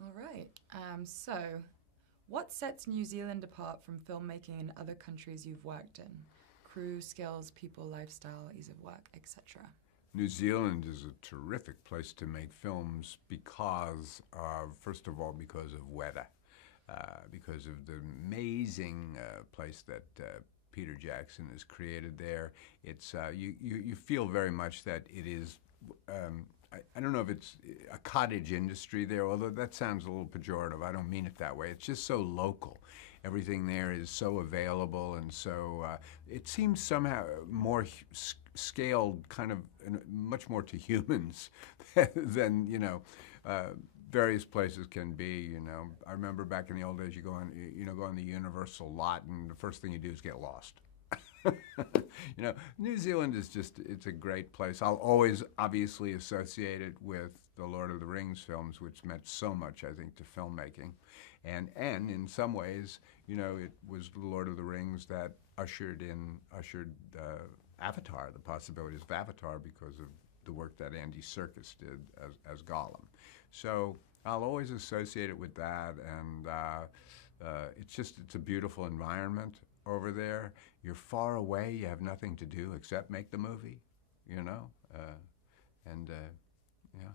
All right. So, what sets New Zealand apart from filmmaking in other countries you've worked in? Crew, skills, people, lifestyle, ease of work, etc. New Zealand is a terrific place to make films because of, first of all, because of weather, because of the amazing place that Peter Jackson has created there. It's you feel very much that it is. I don't know if it's a cottage industry there, although that sounds a little pejorative. I don't mean it that way. It's just so local. Everything there is so available, and so it seems somehow more scaled, kind of much more to humans than uh, various places can be. I remember back in the old days, you go on the Universal lot, and the first thing you do is get lost. New Zealand is it's a great place. I'll always obviously associate it with the Lord of the Rings films, which meant so much, I think, to filmmaking. And in some ways, it was the Lord of the Rings that ushered Avatar, the possibilities of Avatar, because of the work that Andy Serkis did as Gollum. So I'll always associate it with that, and it's a beautiful environment over there. You're far away. You have nothing to do except make the movie, you know, and yeah.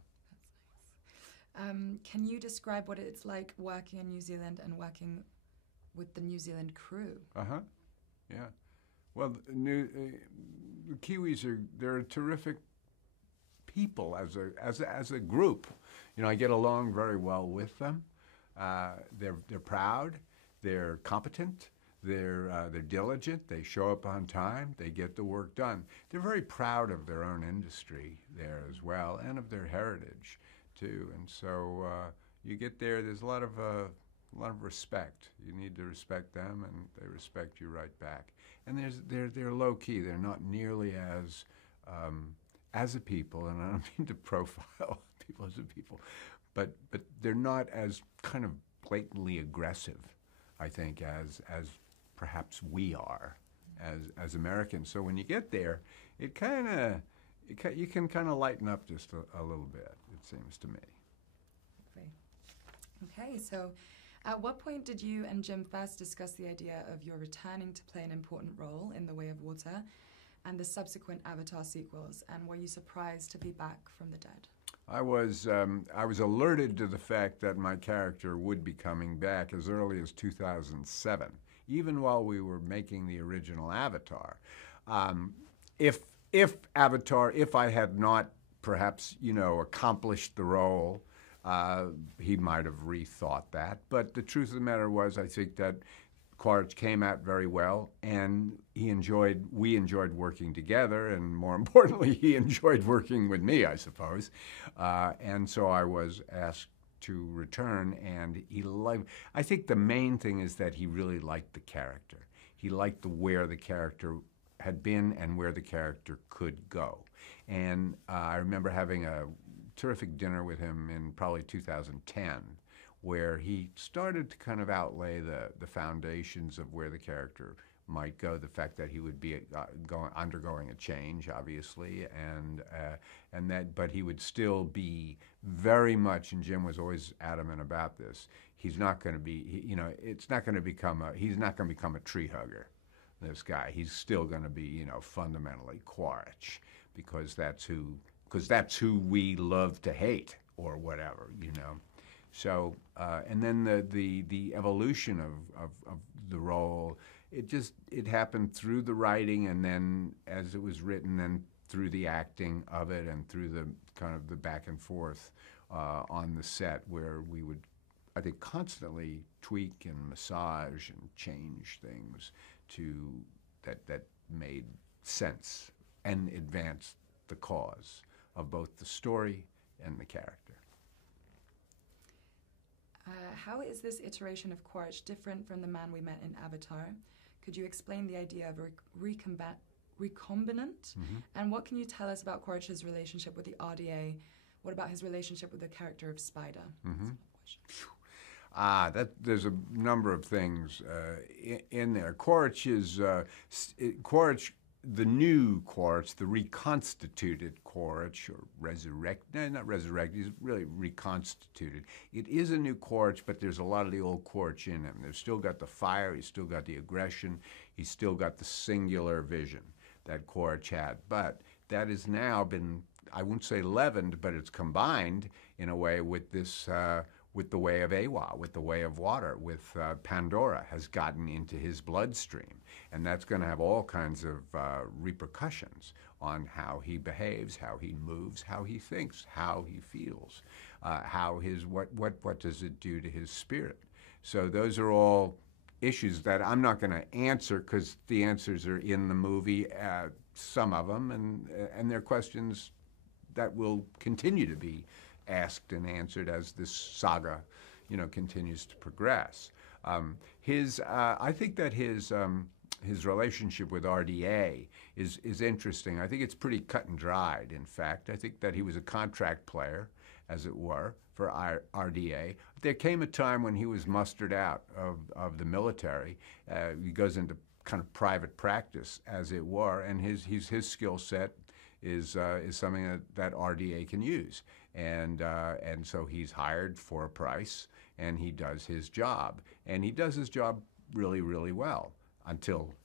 Can you describe what it's like working in New Zealand and working with the New Zealand crew? Uh-huh. Yeah. Well, the Kiwis they're a terrific people as a group. I get along very well with them. They're proud. They're competent. They're diligent. They show up on time. They get the work done. They're very proud of their own industry there as well, and of their heritage too. And so you get there. There's a lot of respect. You need to respect them, and they respect you right back. And they're low key. They're not nearly as a people, and I don't mean to profile people as a people, but they're not as kind of blatantly aggressive, I think, as perhaps we are as Americans. So when you get there, you can kind of lighten up just a little bit, it seems to me. Great. Okay, so at what point did you and Jim first discuss the idea of your returning to play an important role in The Way of Water and the subsequent Avatar sequels, and were you surprised to be back from the dead? I was alerted to the fact that my character would be coming back as early as 2007, even while we were making the original Avatar. If Avatar, if I had not perhaps accomplished the role, he might have rethought that. But the truth of the matter was, I think that Quaritch came out very well, and we enjoyed working together, and more importantly, he enjoyed working with me, I suppose. And so I was asked to return, and I think the main thing is that he really liked the character. He liked where the character had been and where the character could go. And I remember having a terrific dinner with him in probably 2010, where he started to kind of outlay the foundations of where the character might go, the fact that he would be undergoing a change, obviously, but he would still be very much, and Jim was always adamant about this, he's not going to be, he's not going to become a tree hugger, this guy. He's still going to be, fundamentally Quaritch, because that's who we love to hate, or whatever, So, and then the evolution of the role, it happened through the writing, and then as it was written, then through the acting of it, and through the kind of the back and forth on the set, where we would, I think, constantly tweak and massage and change things that made sense and advanced the cause of both the story and the character. How is this iteration of Quaritch different from the man we met in Avatar? Could you explain the idea of recombinant? Mm-hmm. And what can you tell us about Quaritch's relationship with the RDA? What about his relationship with the character of Spider? Mm-hmm. There's a number of things in there. Quaritch the new Quaritch, the reconstituted Quaritch, or not resurrected, he's really reconstituted. It is a new Quaritch, but there's a lot of the old Quaritch in him. There's still got the fire, he's still got the aggression, he's still got the singular vision that Quaritch had. But that has now been, I wouldn't say leavened, but it's combined in a way with this, with the way of Eywa, with the way of water, with Pandora has gotten into his bloodstream. And that's going to have all kinds of repercussions on how he behaves, how he moves, how he thinks, how he feels, what does it do to his spirit. So those are all issues that I'm not going to answer because the answers are in the movie, some of them, and they're questions that will continue to be asked and answered as this saga, continues to progress. I think that his relationship with RDA is interesting. I think it's pretty cut and dried, in fact. I think that he was a contract player, as it were, for RDA. There came a time when he was mustered out of the military. He goes into kind of private practice, as it were, and his skill set is something that RDA can use. And so he's hired for a price, and he does his job. And he does his job really, really well until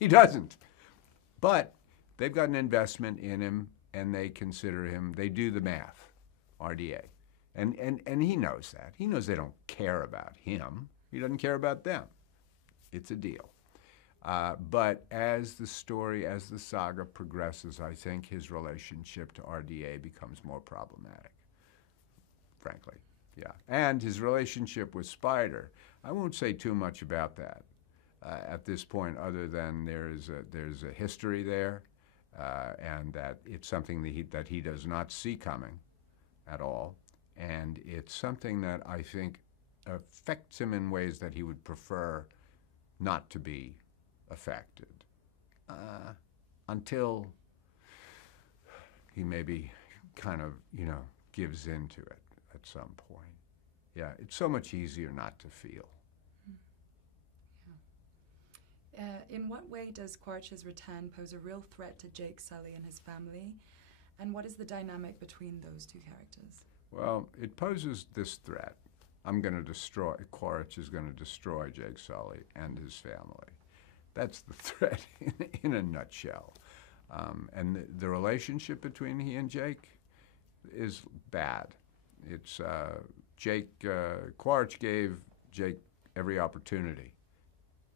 he doesn't. But they've got an investment in him, and they consider him, they do the math, RDA. And he knows that. He knows they don't care about him. He doesn't care about them. It's a deal. But as the saga progresses, I think his relationship to RDA becomes more problematic, frankly. Yeah. And his relationship with Spider, I won't say too much about that at this point, other than there's a history there, and that it's something that he does not see coming at all. And it's something that I think affects him in ways that he would prefer not to be affected until he maybe kind of, gives into it at some point. Yeah, it's so much easier not to feel. Yeah. In what way does Quaritch's return pose a real threat to Jake Sully and his family? And what is the dynamic between those two characters? Well, it poses this threat. Quaritch is going to destroy Jake Sully and his family. That's the threat in a nutshell. And the relationship between he and Jake is bad. It's Quaritch gave Jake every opportunity.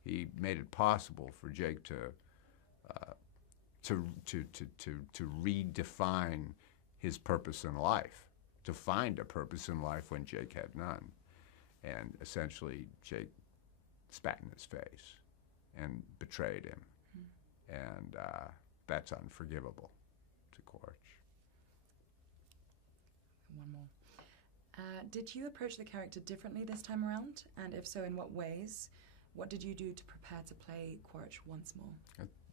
He made it possible for Jake to redefine his purpose in life, to find a purpose in life when Jake had none. And essentially, Jake spat in his face and betrayed him. And that's unforgivable to Quaritch. One more. Did you approach the character differently this time around? And if so, in what ways? What did you do to prepare to play Quaritch once more?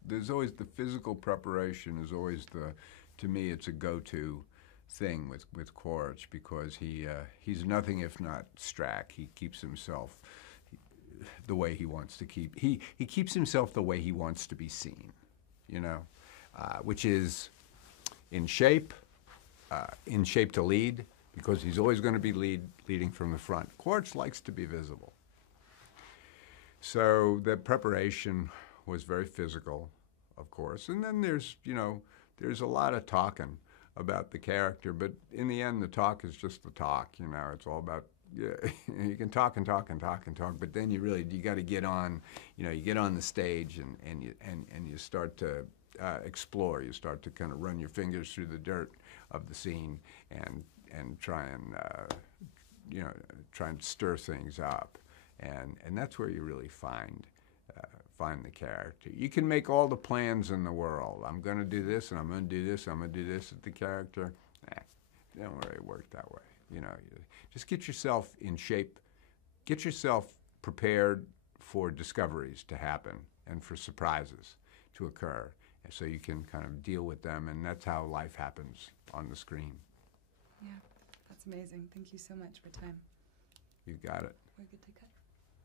There's always the physical preparation is always to me, it's a go-to thing with Quaritch, because he's nothing if not Strack. He keeps himself the way he wants to he keeps himself the way he wants to be seen, which is in shape to lead, because he's always going to be leading from the front. Quaritch likes to be visible. So the preparation was very physical, of course, and then there's a lot of talking about the character, but in the end, the talk is just the talk. It's all about, you can talk and talk and talk and talk, but then you got to get on, you get on the stage and you start to explore. You start to kind of run your fingers through the dirt of the scene and try and stir things up, and that's where you really find the character. You can make all the plans in the world. I'm going to do this, and I'm going to do this, I'm going to do this with the character. It don't really work that way. You just get yourself in shape, get yourself prepared for discoveries to happen and for surprises to occur, so you can kind of deal with them, and that's how life happens on the screen. Yeah, that's amazing. Thank you so much for time. You got it. We're good to cut.